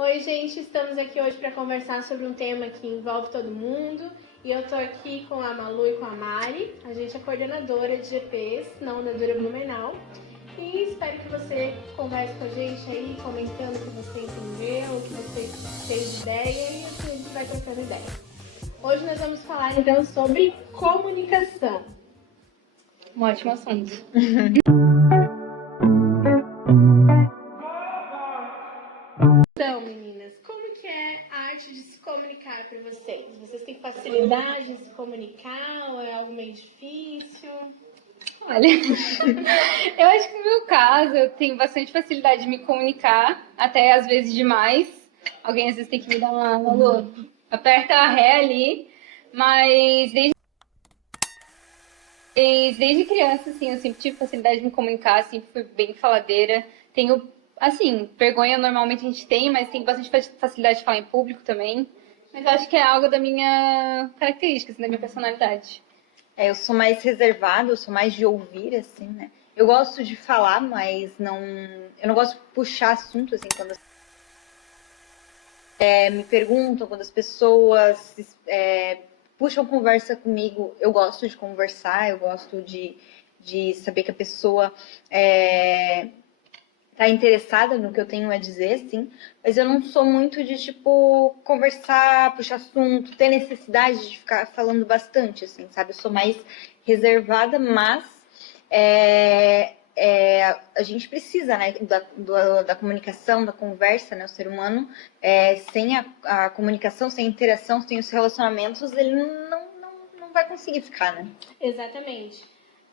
Oi, gente, estamos aqui hoje para conversar sobre um tema que envolve todo mundo. E eu tô aqui com a Malu e com a Mari. A gente é coordenadora de GPs na Unadora Blumenau. E espero que você converse com a gente aí, comentando o que você entendeu, o que você fez de ideia e assim a gente vai trocando ideia. Hoje nós vamos falar então sobre comunicação. Um ótimo assunto. Então, meninas, como que é a arte de se comunicar para vocês? Vocês têm facilidade em se comunicar ou é algo meio difícil? Olha, eu acho que no meu caso eu tenho bastante facilidade de me comunicar, até às vezes demais. Alguém às vezes tem que me dar uma Malu, aperta a ré ali, mas desde criança, assim, eu sempre tive facilidade de me comunicar, sempre fui bem faladeira. Tenho, assim, vergonha normalmente a gente tem, mas tenho bastante facilidade de falar em público também. Mas eu acho que é algo da minha característica, assim, da minha personalidade. Eu sou mais reservada, eu sou mais de ouvir, assim, né? Eu gosto de falar, mas eu não gosto de puxar assunto, assim, quando me perguntam, quando as pessoas puxam conversa comigo. Eu gosto de conversar, eu gosto de saber que a pessoa tá interessada no que eu tenho a dizer, assim, mas eu não sou muito de, tipo, conversar, puxar assunto, ter necessidade de ficar falando bastante, assim, sabe? Eu sou mais reservada, mas a gente precisa, né, da comunicação, da conversa, né? O ser humano, sem a comunicação, sem a interação, sem os relacionamentos, ele não vai conseguir ficar, né? Exatamente.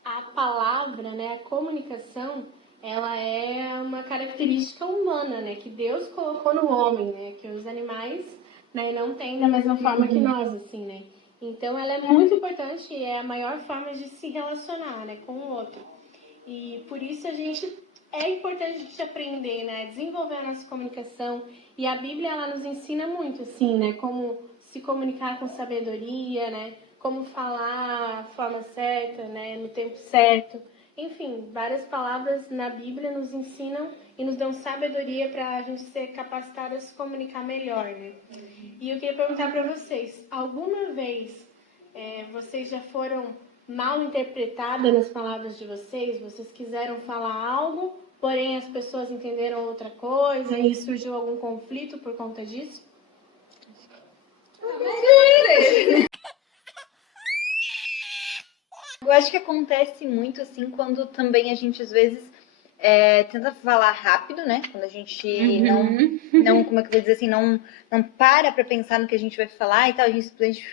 A palavra, né, a comunicação, ela é uma característica humana, né, que Deus colocou no homem, né, que os animais, né, não têm da mesma forma que nós, assim, né. Então, ela é muito importante e é a maior forma de se relacionar, né, com o outro. E por isso é importante a gente aprender, né, desenvolver a nossa comunicação. E a Bíblia, ela nos ensina muito, assim, né, como se comunicar com sabedoria, né, como falar a forma certa, né, no tempo certo. Enfim, várias palavras na Bíblia nos ensinam e nos dão sabedoria para a gente ser capacitado a se comunicar melhor, né? E eu queria perguntar para vocês, alguma vez vocês já foram mal interpretadas nas palavras de vocês? Vocês quiseram falar algo, porém as pessoas entenderam outra coisa e surgiu algum conflito por conta disso? Eu acho que acontece muito assim quando também a gente às vezes tenta falar rápido, né? Quando a gente não, como é que eu vou dizer assim, não para pra pensar no que a gente vai falar e tal, a gente simplesmente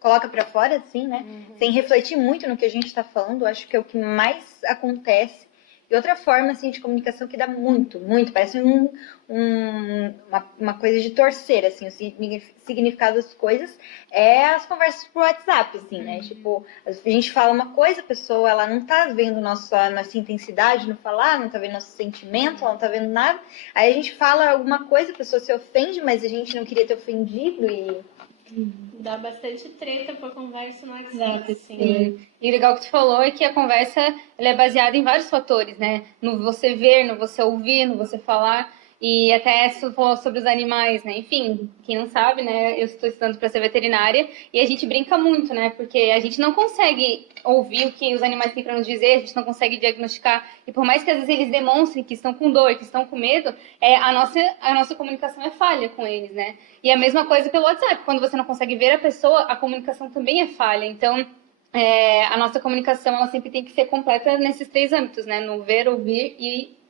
coloca pra fora, assim, né? Sem refletir muito no que a gente tá falando, eu acho que é o que mais acontece. E outra forma, assim, de comunicação que dá muito, parece uma coisa de torcer, assim, o significado das coisas é as conversas por WhatsApp, assim, né? Tipo, a gente fala uma coisa, a pessoa, ela não tá vendo nossa intensidade no falar, não tá vendo nosso sentimento, ela não tá vendo nada. Aí a gente fala alguma coisa, a pessoa se ofende, mas a gente não queria ter ofendido e... Dá bastante treta por conversa no WhatsApp, assim. Né? Sim. E o legal que tu falou é que a conversa ela é baseada em vários fatores, né? No você ver, no você ouvir, no você falar. E até tu falou sobre os animais, né? Enfim, quem não sabe, né? Eu estou estudando para ser veterinária e a gente brinca muito, né? Porque a gente não consegue ouvir o que os animais têm para nos dizer, a gente não consegue diagnosticar. E por mais que às vezes eles demonstrem que estão com dor, que estão com medo, a nossa comunicação é falha com eles, né? E a mesma coisa pelo WhatsApp. Quando você não consegue ver a pessoa, a comunicação também é falha. Então, a nossa comunicação ela sempre tem que ser completa nesses três âmbitos, né? No ver, ouvir e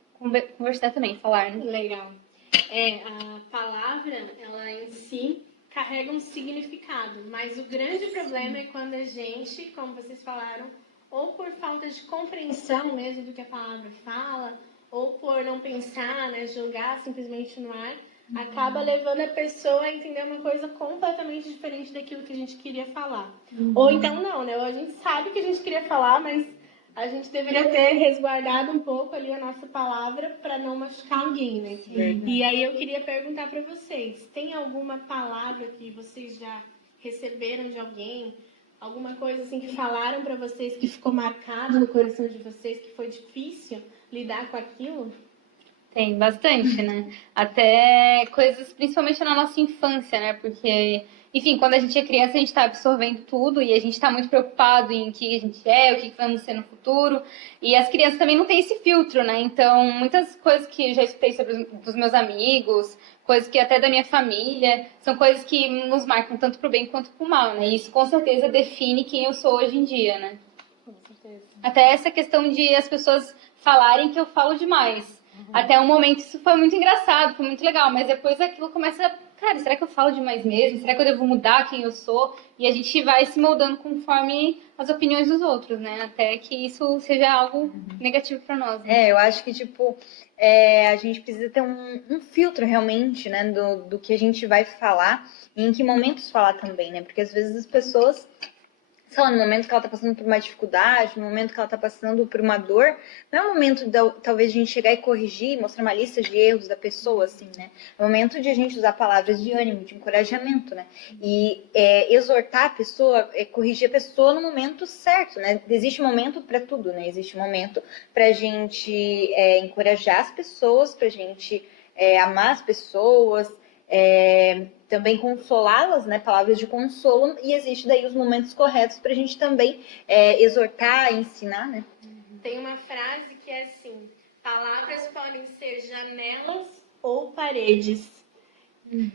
conversar também, falar, né? Legal. A palavra, ela em si carrega um significado, mas o grande problema é quando a gente, como vocês falaram, ou por falta de compreensão mesmo do que a palavra fala, ou por não pensar, né, jogar simplesmente no ar, acaba levando a pessoa a entender uma coisa completamente diferente daquilo que a gente queria falar. Ou então não, né? Ou a gente sabe que a gente queria falar, mas a gente deveria ter resguardado um pouco ali a nossa palavra para não machucar alguém, né? E aí eu queria perguntar para vocês, tem alguma palavra que vocês já receberam de alguém? Alguma coisa assim que falaram para vocês que ficou marcado no coração de vocês, que foi difícil lidar com aquilo? Tem bastante, né? Até coisas, principalmente na nossa infância, né? Porque, enfim, quando a gente é criança, a gente está absorvendo tudo e a gente está muito preocupado em o que a gente é, o que vamos ser no futuro. E as crianças também não têm esse filtro, né? Então, muitas coisas que eu já escutei dos meus amigos, coisas que até da minha família, são coisas que nos marcam tanto pro bem quanto pro mal, né? E isso com certeza define quem eu sou hoje em dia, né? Com certeza. Até essa questão de as pessoas falarem que eu falo demais. Até um momento isso foi muito engraçado, foi muito legal, mas depois aquilo começa, cara, será que eu falo demais mesmo? Será que eu devo mudar quem eu sou? E a gente vai se moldando conforme as opiniões dos outros, né? Até que isso seja algo negativo pra nós. Né? Eu acho que, tipo, a gente precisa ter um filtro realmente, né, do que a gente vai falar e em que momentos falar também, né? Porque às vezes as pessoas, sei lá, no momento que ela tá passando por uma dificuldade, no momento que ela tá passando por uma dor, não é o momento de talvez a gente chegar e corrigir, mostrar uma lista de erros da pessoa, assim, né? É o momento de a gente usar palavras de ânimo, de encorajamento, né? E exortar a pessoa, corrigir a pessoa no momento certo, né? Existe momento para tudo, né? Existe momento pra gente encorajar as pessoas, pra gente amar as pessoas, também consolá-las, né, palavras de consolo, e existe daí os momentos corretos para a gente também exortar, ensinar, né? Tem uma frase que é assim: palavras podem ser janelas ou paredes.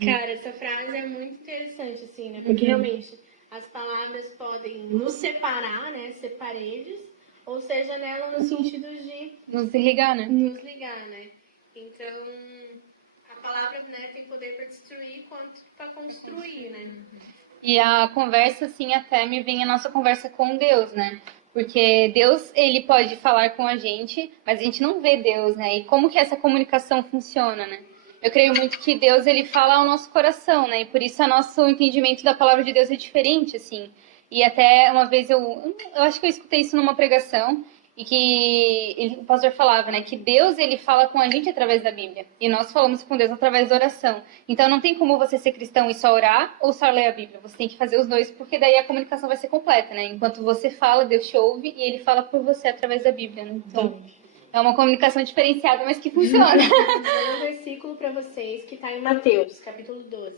Cara, essa frase é muito interessante, assim, né? Porque realmente as palavras podem nos separar, né, ser paredes, ou ser janela no sentido de Nos ligar, né? nos ligar, né? Então, a palavra, né, tem poder para destruir quanto para construir, né? E a conversa, assim, até me vem a nossa conversa com Deus, né? Porque Deus, ele pode falar com a gente, mas a gente não vê Deus, né? E como que essa comunicação funciona, né? Eu creio muito que Deus, ele fala ao nosso coração, né? E por isso o nosso entendimento da palavra de Deus é diferente, assim. E até uma vez eu acho que eu escutei isso numa pregação, e que o pastor falava, né, que Deus, ele fala com a gente através da Bíblia, e nós falamos com Deus através da oração. Então não tem como você ser cristão e só orar ou só ler a Bíblia, você tem que fazer os dois, porque daí a comunicação vai ser completa, né? Enquanto você fala, Deus te ouve e ele fala por você através da Bíblia, né? Então é uma comunicação diferenciada, mas que funciona. Vou um versículo para vocês que está em Mateus, capítulo 12.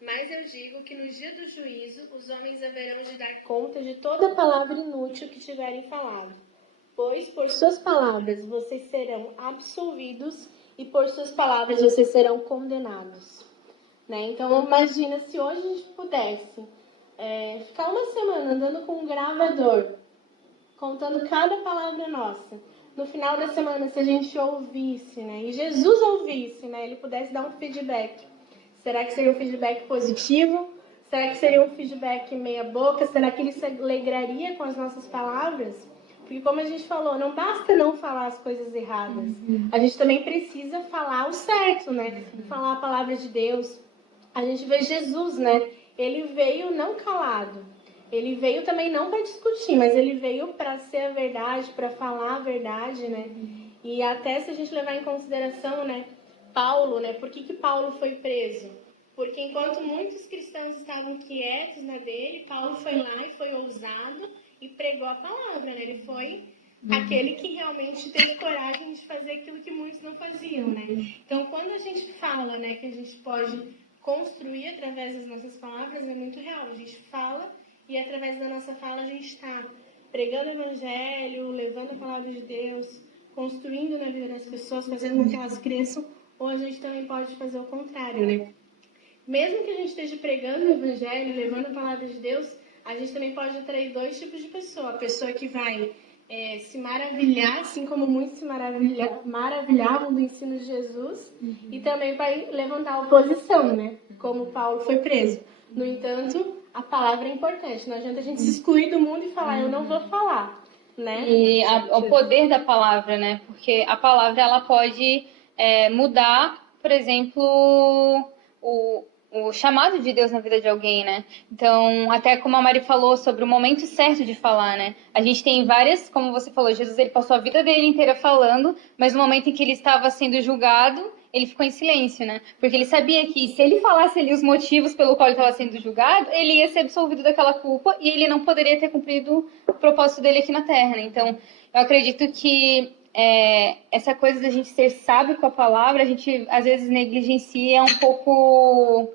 Mas eu digo que no dia do juízo os homens haverão de dar conta de toda palavra inútil que tiverem falado. Pois por suas palavras vocês serão absolvidos e por suas palavras vocês serão condenados. Né? Então imagina se hoje a gente pudesse ficar uma semana andando com um gravador, contando cada palavra nossa. No final da semana, se a gente ouvisse, né, e Jesus ouvisse, né, ele pudesse dar um feedback. Será que seria um feedback positivo? Será que seria um feedback meia boca? Será que ele se alegraria com as nossas palavras? Porque como a gente falou, não basta não falar as coisas erradas. A gente também precisa falar o certo, né? Falar a palavra de Deus. A gente vê Jesus, né? Ele veio não calado. Ele veio também não para discutir, mas ele veio para ser a verdade, para falar a verdade, né? E até se a gente levar em consideração, né, Paulo, né? Por que Paulo foi preso? Porque enquanto muitos cristãos estavam quietos na dele, Paulo foi lá e foi ousado e pregou a palavra, né? Ele foi aquele que realmente teve coragem de fazer aquilo que muitos não faziam, né? Então, quando a gente fala, né, que a gente pode construir através das nossas palavras, é muito real. A gente fala e através da nossa fala a gente está pregando o evangelho, levando a palavra de Deus, construindo na vida das pessoas, fazendo com que elas cresçam, ou a gente também pode fazer o contrário, né? Mesmo que a gente esteja pregando o evangelho, levando a palavra de Deus, a gente também pode atrair dois tipos de pessoa. A pessoa que vai se maravilhar, assim como muitos se maravilhavam do ensino de Jesus, e também vai levantar oposição, né? Como Paulo foi preso. No entanto, a palavra é importante. Não adianta a gente se excluir do mundo e falar, eu não vou falar, né? E o poder da palavra, né? Porque a palavra, ela pode mudar, por exemplo, o chamado de Deus na vida de alguém, né? Então, até como a Mari falou sobre o momento certo de falar, né? A gente tem várias, como você falou, Jesus, ele passou a vida dele inteira falando, mas no momento em que ele estava sendo julgado, ele ficou em silêncio, né? Porque ele sabia que se ele falasse ali os motivos pelo qual ele estava sendo julgado, ele ia ser absolvido daquela culpa e ele não poderia ter cumprido o propósito dele aqui na Terra, né? Então, eu acredito que essa coisa da gente ser sábio com a palavra, a gente às vezes negligencia um pouco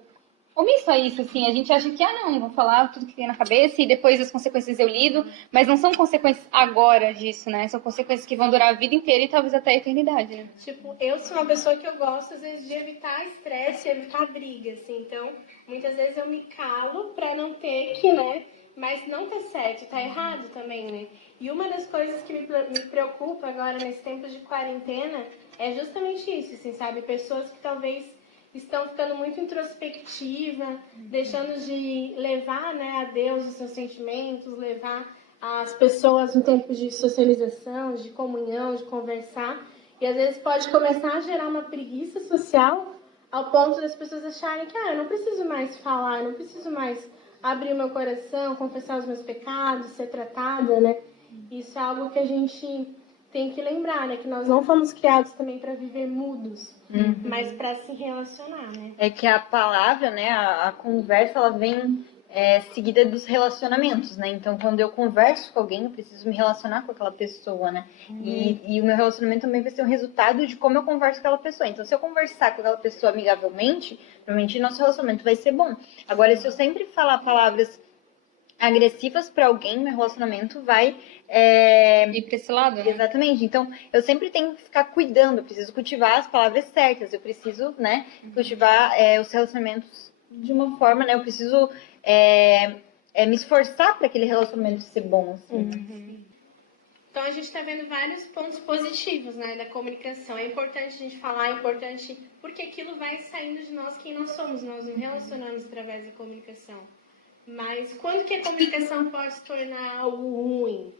omisso a isso, assim. A gente acha que, não, vou falar tudo que tem na cabeça e depois as consequências eu lido, mas não são consequências agora disso, né? São consequências que vão durar a vida inteira e talvez até a eternidade, né? Tipo, eu sou uma pessoa que eu gosto, às vezes, de evitar estresse, evitar briga, assim. Então, muitas vezes eu me calo pra não ter que, né? Mas não tá certo, tá errado também, né? E uma das coisas que me preocupa agora, nesse tempo de quarentena, é justamente isso, assim, sabe? Pessoas que talvez estão ficando muito introspectiva, deixando de levar, né, a Deus os seus sentimentos, levar as pessoas no tempo de socialização, de comunhão, de conversar. E às vezes pode começar a gerar uma preguiça social ao ponto das pessoas acharem que eu não preciso mais falar, eu não preciso mais abrir o meu coração, confessar os meus pecados, ser tratada, né? Isso é algo que a gente tem que lembrar, né? Que nós não fomos criados também para viver mudos, mas para se relacionar, né? É que a palavra, né, a conversa, ela vem seguida dos relacionamentos, né? Então, quando eu converso com alguém, eu preciso me relacionar com aquela pessoa, né? E o meu relacionamento também vai ser um resultado de como eu converso com aquela pessoa. Então, se eu conversar com aquela pessoa amigavelmente, provavelmente nosso relacionamento vai ser bom. Agora, se eu sempre falar palavras agressivas para alguém, meu relacionamento vai ir para esse lado, né? Exatamente. Então, eu sempre tenho que ficar cuidando, eu preciso cultivar as palavras certas, eu preciso, né, cultivar os relacionamentos de uma forma, né, eu preciso me esforçar para aquele relacionamento ser bom, assim. Então, a gente está vendo vários pontos positivos, né, da comunicação. É importante a gente falar, é importante, porque aquilo vai saindo de nós quem nós somos, nós nos relacionamos através da comunicação. Mas quando que a comunicação pode se tornar algo ruim?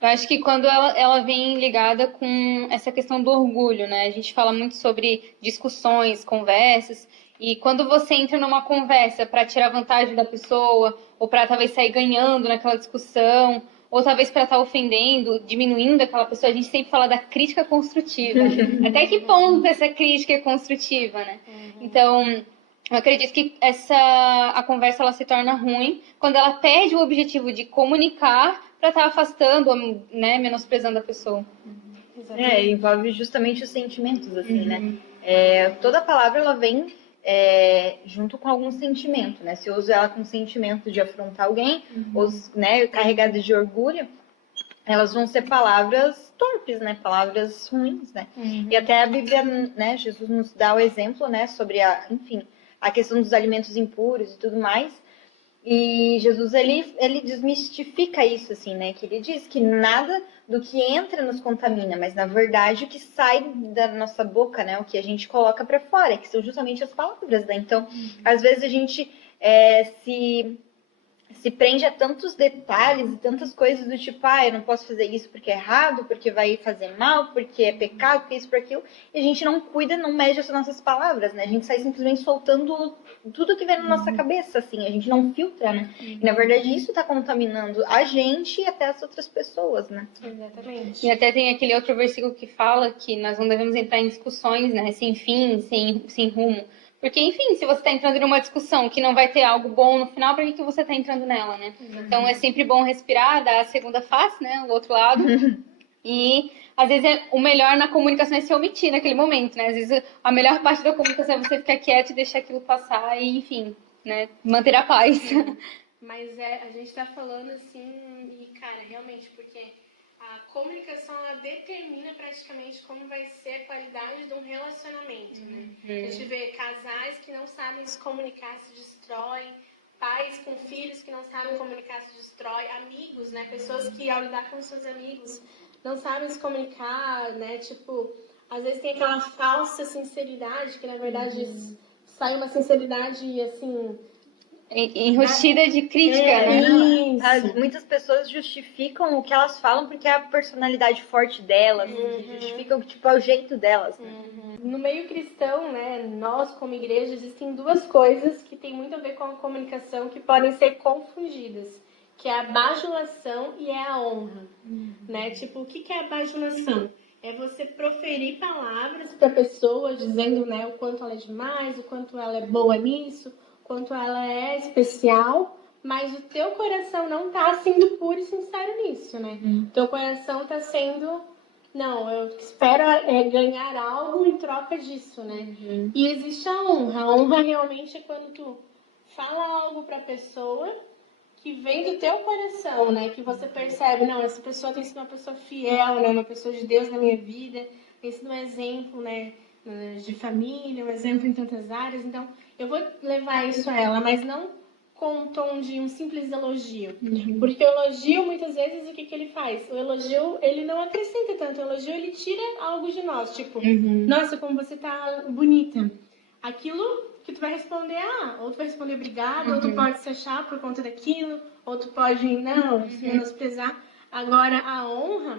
Eu acho que quando ela vem ligada com essa questão do orgulho, né? A gente fala muito sobre discussões, conversas, e quando você entra numa conversa para tirar vantagem da pessoa, ou para talvez sair ganhando naquela discussão, ou talvez para estar ofendendo, diminuindo aquela pessoa, a gente sempre fala da crítica construtiva. Até que ponto essa crítica é construtiva, né? Então, eu acredito que a conversa ela se torna ruim quando ela perde o objetivo de comunicar para estar afastando, né, menosprezando a pessoa. Envolve justamente os sentimentos, assim, né? Toda palavra, ela vem junto com algum sentimento, né? Se eu uso ela com sentimento de afrontar alguém, ou, né, carregada de orgulho, elas vão ser palavras torpes, né? Palavras ruins, né? E até a Bíblia, né? Jesus nos dá o exemplo, né? Sobre a questão dos alimentos impuros e tudo mais. E Jesus, ele desmistifica isso, assim, né? Que ele diz que nada do que entra nos contamina, mas na verdade o que sai da nossa boca, né? O que a gente coloca para fora, que são justamente as palavras, né? Então, às vezes a gente se prende a tantos detalhes e tantas coisas do tipo, eu não posso fazer isso porque é errado, porque vai fazer mal, porque é pecado, porque isso, por aquilo. E a gente não cuida, não mede as nossas palavras, né? A gente sai simplesmente soltando tudo que vem na nossa cabeça, assim. A gente não filtra, né? E, na verdade, isso tá contaminando a gente e até as outras pessoas, né? Exatamente. E até tem aquele outro versículo que fala que nós não devemos entrar em discussões, né? Sem fim, sem rumo. Porque, enfim, se você está entrando em uma discussão que não vai ter algo bom no final, para que você está entrando nela, né? Então, é sempre bom respirar, dar a segunda face, né? O outro lado. E, às vezes, o melhor na comunicação é se omitir naquele momento, né? Às vezes, a melhor parte da comunicação é você ficar quieto e deixar aquilo passar e, enfim, né? Manter a paz. Mas a gente tá falando assim, e, cara, realmente, porque a comunicação, ela determina praticamente como vai ser a qualidade de um relacionamento, né? A gente vê casais que não sabem se comunicar, se destroem, pais com filhos que não sabem comunicar, se destroem, amigos, né? Pessoas que, ao lidar com seus amigos, não sabem se comunicar, né? Tipo, às vezes tem aquela falsa sinceridade, que na verdade sai uma sinceridade, assim... Enrustida de crítica, né? Muitas pessoas justificam o que elas falam porque é a personalidade forte delas, justificam tipo, é o jeito delas. Né? No meio cristão, né, nós como igreja, existem duas coisas que tem muito a ver com a comunicação que podem ser confundidas, que é a bajulação e é a honra. Né? Tipo, o que é a bajulação? É você proferir palavras para a pessoa dizendo, né, o quanto ela é demais, o quanto ela é boa nisso, quanto ela é especial, mas o teu coração não está sendo puro e sincero nisso, né? O teu coração está sendo não, eu espero ganhar algo em troca disso, né? E existe a honra. A honra realmente é quando tu fala algo pra pessoa que vem do teu coração, né? Que você percebe, não, essa pessoa tem sido uma pessoa fiel, né? Uma pessoa de Deus na minha vida, tem sido um exemplo, né? De família, um exemplo em tantas áreas. Então, eu vou levar isso a ela, mas não com um tom de um simples elogio. Porque o elogio, muitas vezes, o que ele faz? O elogio, ele não acrescenta tanto. O elogio, ele tira algo de nós. Tipo, nossa, como você tá bonita. Aquilo que tu vai responder, ou tu vai responder obrigado, ou tu pode se achar por conta daquilo, ou tu pode, não, se menosprezar. Agora, a honra,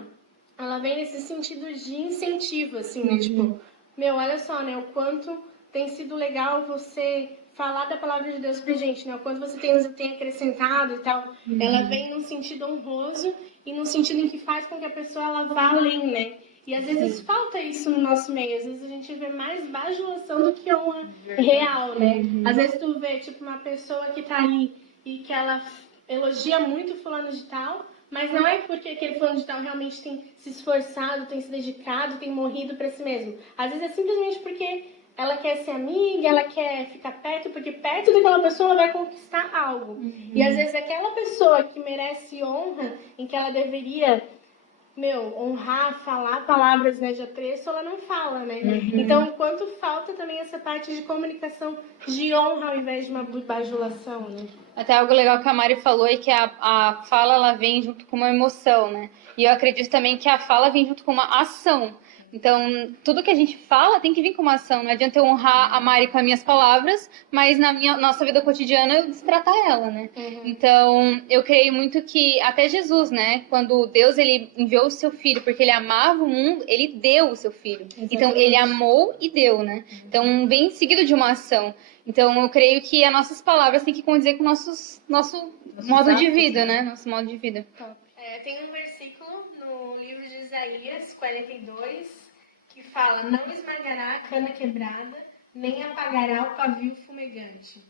ela vem nesse sentido de incentivo, assim, né? Tipo, meu, olha só, né? O quanto tem sido legal você falar da palavra de Deus pra gente, né? O quanto você tem acrescentado e tal. Ela vem num sentido honroso e num sentido em que faz com que a pessoa ela vá além, né? E às vezes falta isso no nosso meio. Às vezes a gente vê mais bajulação do que honra real, né? Às vezes tu vê, tipo, uma pessoa que tá ali e que ela elogia muito fulano de tal, mas não é porque aquele fulano de tal realmente tem se esforçado, tem se dedicado, tem morrido pra si mesmo. Às vezes é simplesmente porque ela quer ser amiga, ela quer ficar perto, porque perto daquela pessoa ela vai conquistar algo. E às vezes aquela pessoa que merece honra, em que ela deveria honrar, falar palavras, né, de apreço, ela não fala, né? Então, enquanto falta também essa parte de comunicação de honra ao invés de uma bajulação, né? Até algo legal que a Mari falou é que a fala ela vem junto com uma emoção, né? E eu acredito também que a fala vem junto com uma ação. Então, tudo que a gente fala tem que vir com uma ação. Não adianta eu honrar a Mari com as minhas palavras, mas na nossa vida cotidiana eu destratar ela, né? Então, eu creio muito que até Jesus, né? Quando Deus ele enviou o seu filho, porque ele amava o mundo, ele deu o seu filho. Exatamente. Então, ele amou e deu, né? Então, vem seguido de uma ação. Então, eu creio que as nossas palavras têm que condizer com o nosso modo de vida, né? Nosso modo de vida. Tem um versículo no livro de Isaías 42 que fala: não esmagará a cana quebrada, nem apagará o pavio fumegante.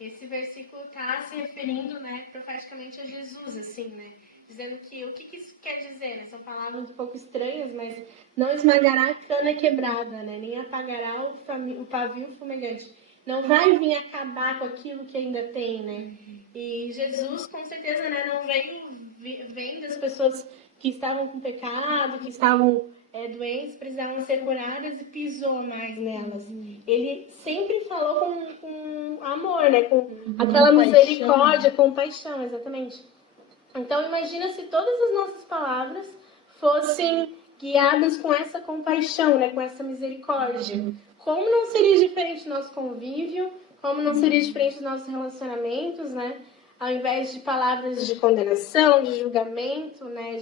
Esse versículo está se referindo, né, profeticamente a Jesus, assim, né? Dizendo que o que isso quer dizer, né? São palavras um pouco estranhas, mas não esmagará a cana quebrada, né? Nem apagará o pavio fumegante. Não vai vir acabar com aquilo que ainda tem, né? E Jesus, com certeza, né, não vem das pessoas que estavam com pecado, que estavam doentes, precisavam ser curadas e pisou mais nelas. Ele sempre falou com amor, né? Com aquela misericórdia, compaixão, exatamente. Então, imagina se todas as nossas palavras fossem guiadas com essa compaixão, né? Com essa misericórdia. Como não seria diferente do nosso convívio, como não seria diferente dos nossos relacionamentos, né? Ao invés de palavras de condenação, de julgamento, né?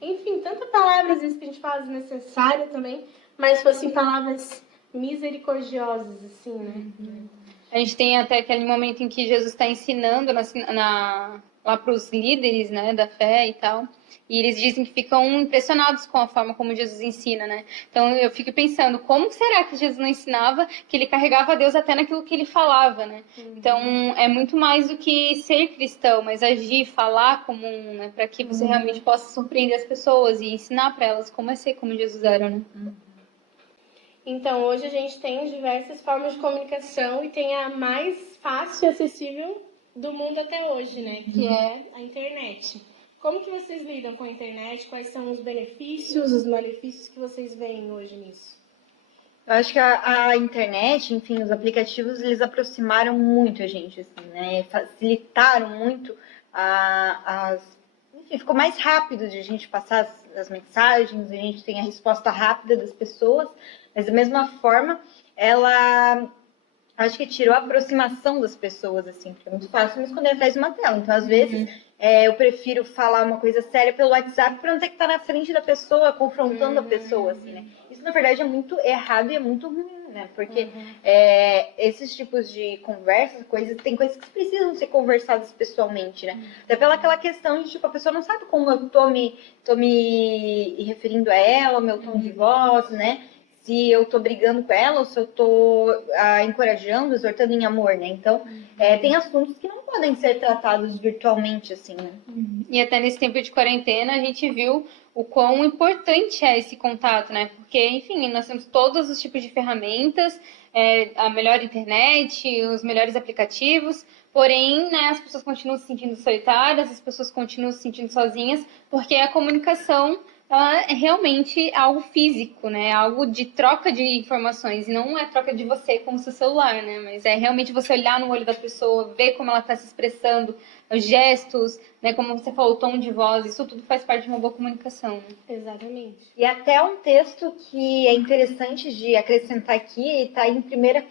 Enfim, tantas palavras isso que a gente fala desnecessária também, mas fossem palavras misericordiosas, assim, né? A gente tem até aquele momento em que Jesus está ensinando lá para os líderes, né, da fé e tal. E eles dizem que ficam impressionados com a forma como Jesus ensina, né? Então eu fico pensando, como será que Jesus não ensinava que ele carregava Deus até naquilo que ele falava, né? Então é muito mais do que ser cristão, mas agir, falar comum, né? Para que você realmente possa surpreender as pessoas e ensinar para elas como é ser como Jesus era, né? Então hoje a gente tem diversas formas de comunicação e tem a mais fácil e acessível do mundo até hoje, né? Que é a internet. Como que vocês lidam com a internet? Quais são os benefícios, os malefícios que vocês veem hoje nisso? Eu acho que a internet, enfim, os aplicativos, eles aproximaram muito a gente, assim, né? Facilitaram muito enfim, ficou mais rápido de a gente passar as mensagens, a gente tem a resposta rápida das pessoas, mas da mesma forma, ela acho que tirou a aproximação das pessoas, assim, porque é muito fácil me esconder atrás de uma tela. Então, às vezes, eu prefiro falar uma coisa séria pelo WhatsApp para não ter que estar na frente da pessoa, confrontando a pessoa, assim, né? Isso, na verdade, é muito errado e é muito ruim, né? Porque esses tipos de conversas, tem coisas que precisam ser conversadas pessoalmente, né? Até pela aquela questão de, tipo, a pessoa não sabe como eu tô me referindo a ela, o meu tom de voz, né? se eu tô brigando com ela ou se eu tô encorajando, exortando em amor, né? Então, tem assuntos que não podem ser tratados virtualmente, assim, né? E até nesse tempo de quarentena a gente viu o quão importante é esse contato, né? Porque, enfim, nós temos todos os tipos de ferramentas, a melhor internet, os melhores aplicativos, porém, né, as pessoas continuam se sentindo solitárias, as pessoas continuam se sentindo sozinhas, porque a comunicação ela é realmente algo físico, né? Algo de troca de informações. E não é troca de você com o seu celular, né? Mas é realmente você olhar no olho da pessoa, ver como ela está se expressando, os gestos, né? Como você falou, o tom de voz. Isso tudo faz parte de uma boa comunicação, né? Exatamente. E até um texto que é interessante de acrescentar aqui, está em 1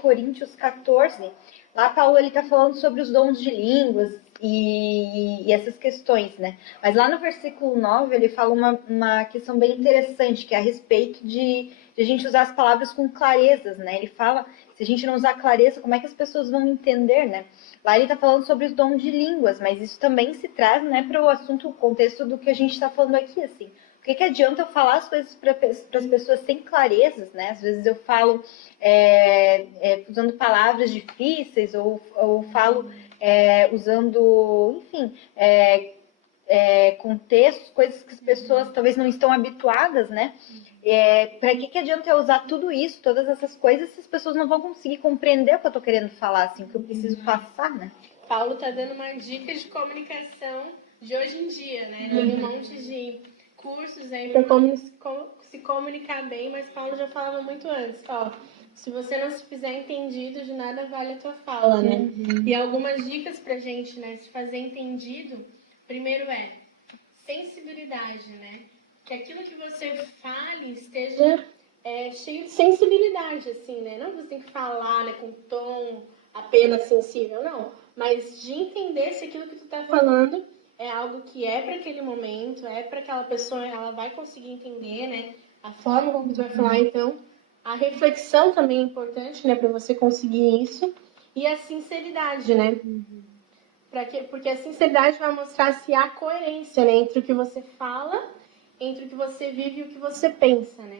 Coríntios 14. Lá Paulo está falando sobre os dons de línguas e essas questões, né? Mas lá no versículo 9 ele fala uma questão bem interessante, que é a respeito de a gente usar as palavras com clarezas, né? Ele fala, se a gente não usar clareza, como é que as pessoas vão entender, né? Lá ele está falando sobre os dons de línguas, mas isso também se traz, né, para o assunto, o contexto do que a gente está falando aqui, assim. O que adianta eu falar as coisas para as pessoas sem clarezas, né? Às vezes eu falo usando palavras difíceis ou falo usando, enfim, contextos, coisas que as pessoas talvez não estão habituadas, né? Para que adianta eu usar tudo isso, todas essas coisas, se as pessoas não vão conseguir compreender o que eu estou querendo falar, assim, o que eu preciso passar, né? Paulo está dando uma dica de comunicação de hoje em dia, né? Tem um monte de cursos aí para como se comunicar bem, mas Paulo já falava muito antes, ó, se você não se fizer entendido, de nada vale a tua fala, né? E algumas dicas pra gente, né, se fazer entendido, primeiro sensibilidade, né? Que aquilo que você fale esteja cheio de sensibilidade, assim, né? Não que você tem que falar, né, com tom apenas sensível, não, mas de entender se aquilo que tu tá falando é algo que é para aquele momento, é para aquela pessoa, ela vai conseguir entender, né? A forma como tu vai falar, então, a reflexão também é importante, né, para você conseguir isso, e a sinceridade, né? Porque a sinceridade vai mostrar se há coerência, né, entre o que você fala, entre o que você vive e o que você pensa, né?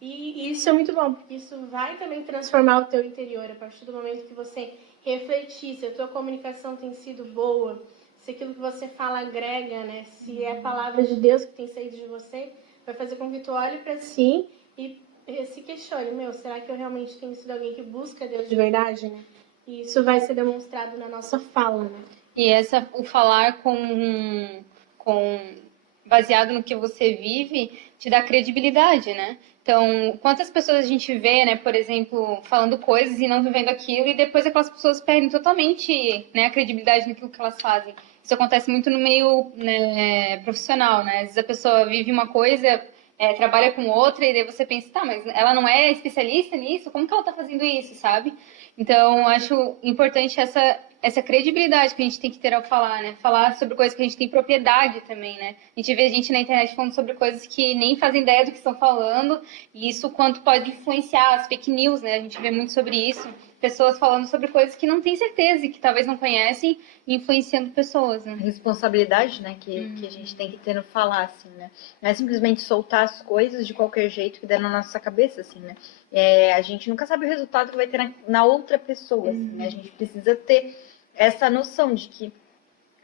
E isso é muito bom, porque isso vai também transformar o teu interior a partir do momento que você refletir se a tua comunicação tem sido boa, se aquilo que você fala agrega, né? Se é a palavra de Deus que tem saído de você, vai fazer com que tu olhe para si e se questione, será que eu realmente tenho sido alguém que busca Deus de verdade, né? E isso vai ser demonstrado na nossa fala, né? E o falar baseado no que você vive te dá credibilidade, né? Então, quantas pessoas a gente vê, né, por exemplo, falando coisas e não vivendo aquilo, e depois aquelas pessoas perdem totalmente, né, a credibilidade naquilo que elas fazem. Isso acontece muito no meio, né, profissional, né? Às vezes a pessoa vive uma coisa, trabalha com outra, e daí você pensa, tá, mas ela não é especialista nisso? Como que ela tá fazendo isso, sabe? Então, acho importante essa credibilidade que a gente tem que ter ao falar, né? Falar sobre coisas que a gente tem propriedade também, né? A gente vê a gente na internet falando sobre coisas que nem fazem ideia do que estão falando, e isso quanto pode influenciar as fake news, né? A gente vê muito sobre isso. Pessoas falando sobre coisas que não têm certeza e que talvez não conhecem, influenciando pessoas, né? Responsabilidade, né, que a gente tem que ter no falar, assim, né? Não é simplesmente soltar as coisas de qualquer jeito que der na nossa cabeça, assim, né? A gente nunca sabe o resultado que vai ter na outra pessoa, assim, né? A gente precisa ter essa noção de que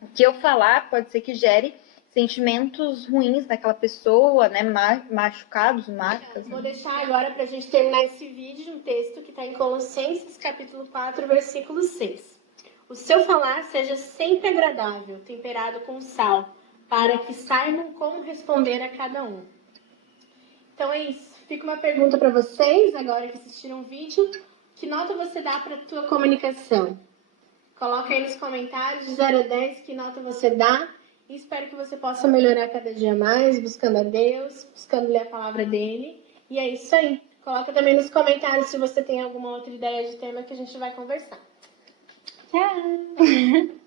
o que eu falar pode ser que gere sentimentos ruins naquela pessoa, né? Machucados, marcas. Vou deixar agora para a gente terminar esse vídeo um texto que está em Colossenses, capítulo 4, versículo 6. O seu falar seja sempre agradável, temperado com sal, para que saibam como responder a cada um. Então é isso. Fica uma pergunta para vocês, agora que assistiram o vídeo. Que nota você dá para a tua comunicação? Coloca aí nos comentários, de 0 a 10, que nota você dá. E espero que você possa melhorar cada dia mais, buscando a Deus, buscando ler a palavra dele. E é isso aí. Coloca também nos comentários se você tem alguma outra ideia de tema que a gente vai conversar. Tchau!